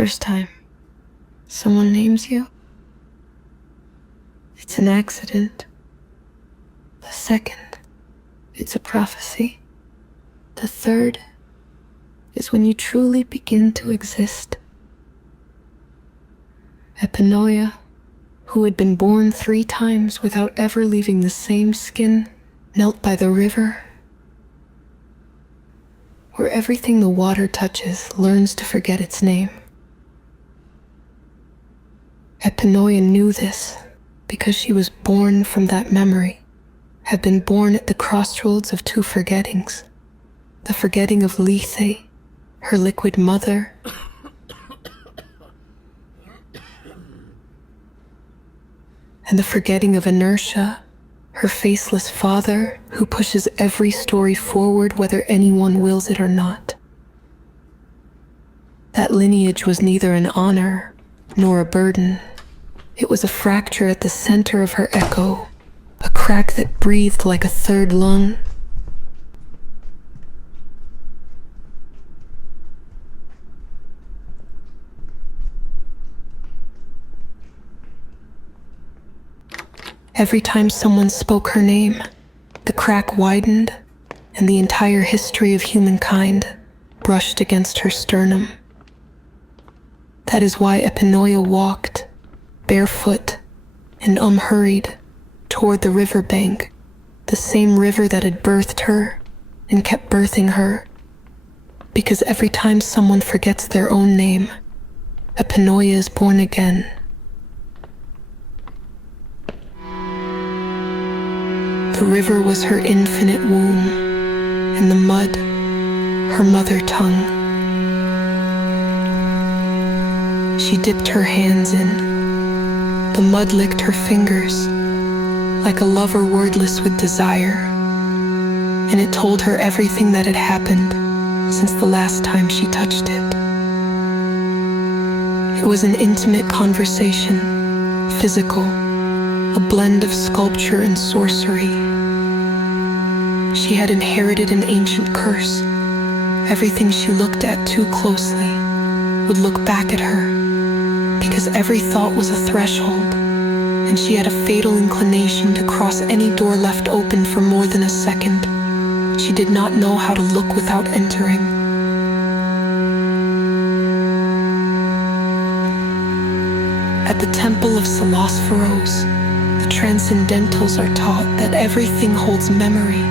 first time someone names you, it's an accident. The second, it's a prophecy. The third is when you truly begin to exist. Epinoia, who had been born 3 times without ever leaving the same skin, knelt by the river, where everything the water touches learns to forget its name. Epinoia knew this because she was born from that memory, had been born at the crossroads of 2 forgettings. The forgetting of Lethe, her liquid mother, and the forgetting of Inertia, her faceless father, who pushes every story forward whether anyone wills it or not. That lineage was neither an honor nor a burden. It was a fracture at the center of her echo, a crack that breathed like a third lung. Every time someone spoke her name, the crack widened, and the entire history of humankind brushed against her sternum. That is why Epinoia walked, barefoot and unhurried, toward the riverbank, the same river that had birthed her and kept birthing her. Because every time someone forgets their own name, Epinoia is born again. The river was her infinite womb, and the mud, her mother tongue. She dipped her hands in. The mud licked her fingers, like a lover wordless with desire, and it told her everything that had happened since the last time she touched it. It was an intimate conversation, physical, a blend of sculpture and sorcery. She had inherited an ancient curse. Everything she looked at too closely would look back at her, because every thought was a threshold, and she had a fatal inclination to cross any door left open for more than a second. She did not know how to look without entering. At the temple of Solosferos, the transcendentals are taught that everything holds memory.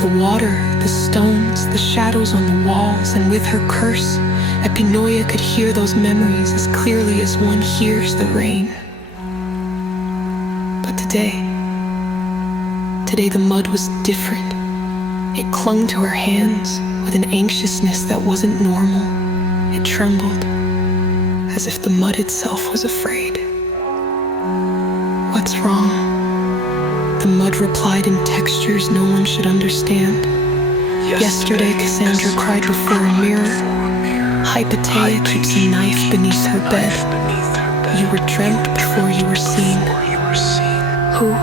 The water, the stones, the shadows on the walls, and with her curse, Epinoia could hear those memories as clearly as one hears the rain. But today the mud was different. It clung to her hands with an anxiousness that wasn't normal. It trembled, as if the mud itself was afraid. What's wrong? The mud replied in textures no one should understand. Yesterday, Cassandra cried before a mirror. Hypatia keeps a knife beneath her bed. You were dreamt before you were seen. Who?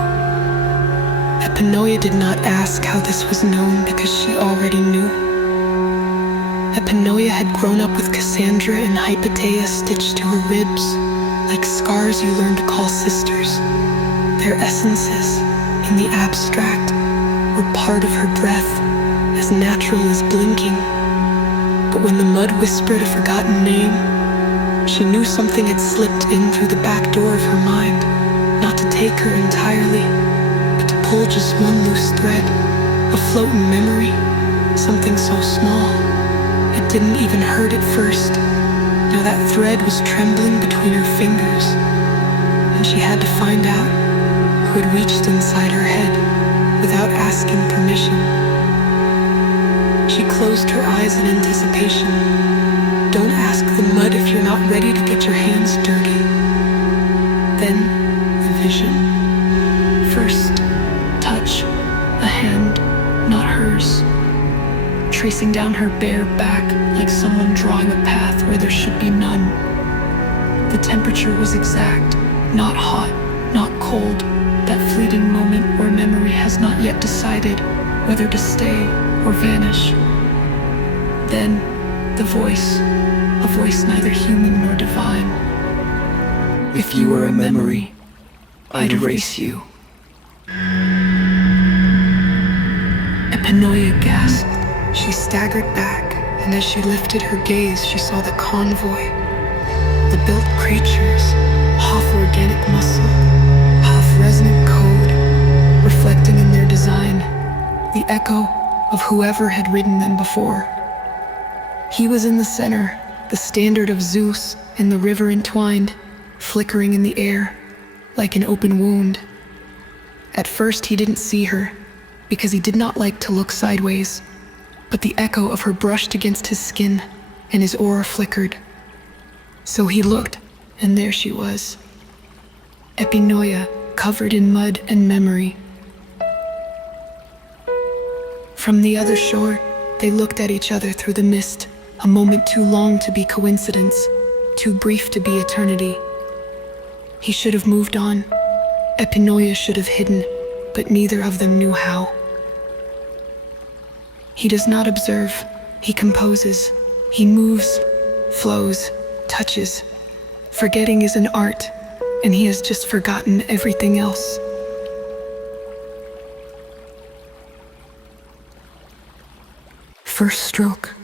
Epinoia did not ask how this was known because she already knew. Epinoia had grown up with Cassandra and Hypatia stitched to her ribs, like scars you learn to call sisters. Their essences, in the abstract, were part of her breath, as natural as blinking. But when the mud whispered a forgotten name, she knew something had slipped in through the back door of her mind, not to take her entirely, but to pull just one loose thread, a floating memory, something so small, it didn't even hurt at first. Now that thread was trembling between her fingers, and she had to find out who had reached inside her head without asking permission. She closed her eyes in anticipation. Don't ask the mud if you're not ready to get your hands dirty. Then, the vision. First, touch, a hand, not hers, tracing down her bare back like someone drawing a path where there should be none. The temperature was exact, not hot, not cold, that fleeting moment where memory has not yet decided whether to stay or vanish. Then, the voice, a voice neither human nor divine. If you were a memory, I'd erase you. Epinoia gasped. She staggered back, and as she lifted her gaze, she saw the convoy. The built creatures, half organic muscle, half resonant code, reflecting in their design the echo of whoever had ridden them before. He was in the center, the standard of Zeus and the river entwined, flickering in the air like an open wound. At first he didn't see her, because he did not like to look sideways, but the echo of her brushed against his skin, and his aura flickered. So he looked, and there she was, Epinoia, covered in mud and memory. From the other shore, they looked at each other through the mist, a moment too long to be coincidence, too brief to be eternity. He should have moved on. Epinoia should have hidden, but neither of them knew how. He does not observe, he composes. He moves, flows, touches. Forgetting is an art, and he has just forgotten everything else. First stroke.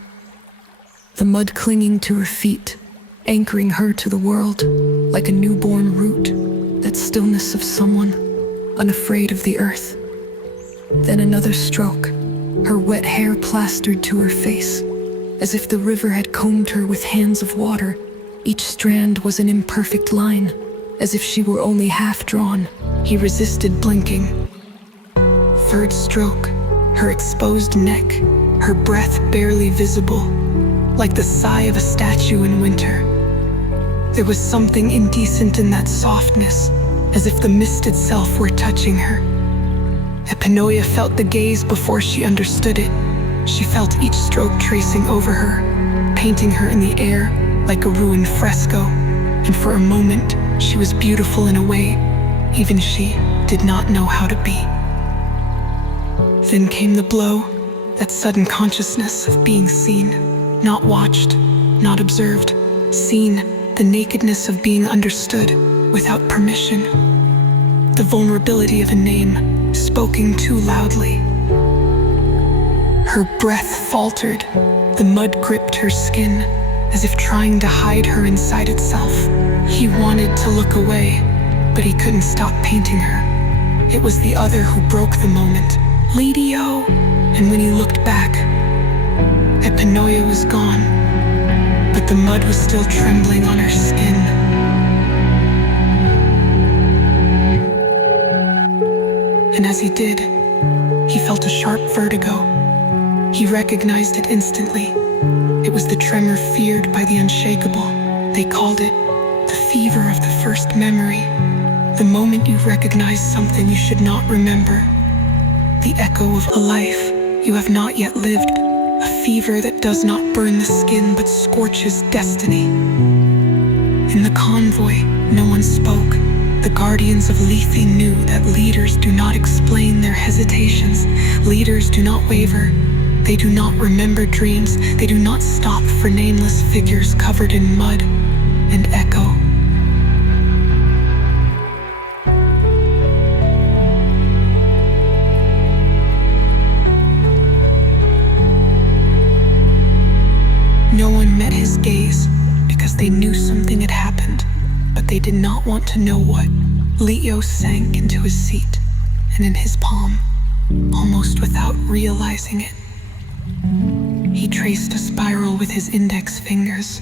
The mud clinging to her feet, anchoring her to the world, like a newborn root, that stillness of someone, unafraid of the earth. Then another stroke, her wet hair plastered to her face, as if the river had combed her with hands of water. Each strand was an imperfect line, as if she were only half drawn. He resisted blinking. Third stroke, her exposed neck, her breath barely visible, like the sigh of a statue in winter. There was something indecent in that softness, as if the mist itself were touching her. Epinoia felt the gaze before she understood it. She felt each stroke tracing over her, painting her in the air like a ruined fresco. And for a moment, she was beautiful in a way even she did not know how to be. Then came the blow, that sudden consciousness of being seen, not watched, not observed, seen, the nakedness of being understood without permission, the vulnerability of a name spoken too loudly. Her breath faltered, the mud gripped her skin, as if trying to hide her inside itself. He wanted to look away, but he couldn't stop painting her. It was the other who broke the moment. Lady-o! And when he looked back, Epinoia was gone, but the mud was still trembling on her skin. And as he did, he felt a sharp vertigo. He recognized it instantly. It was the tremor feared by the unshakable. They called it the fever of the first memory. The moment you recognize something you should not remember. The echo of a life you have not yet lived. A fever that does not burn the skin but scorches destiny. In the convoy, no one spoke. The guardians of Lethe knew that leaders do not explain their hesitations. Leaders do not waver. They do not remember dreams. They do not stop for nameless figures covered in mud and echo. No one met his gaze because they knew something had happened, but they did not want to know what. Leo sank into his seat and in his palm, almost without realizing it. He traced a spiral with his index fingers,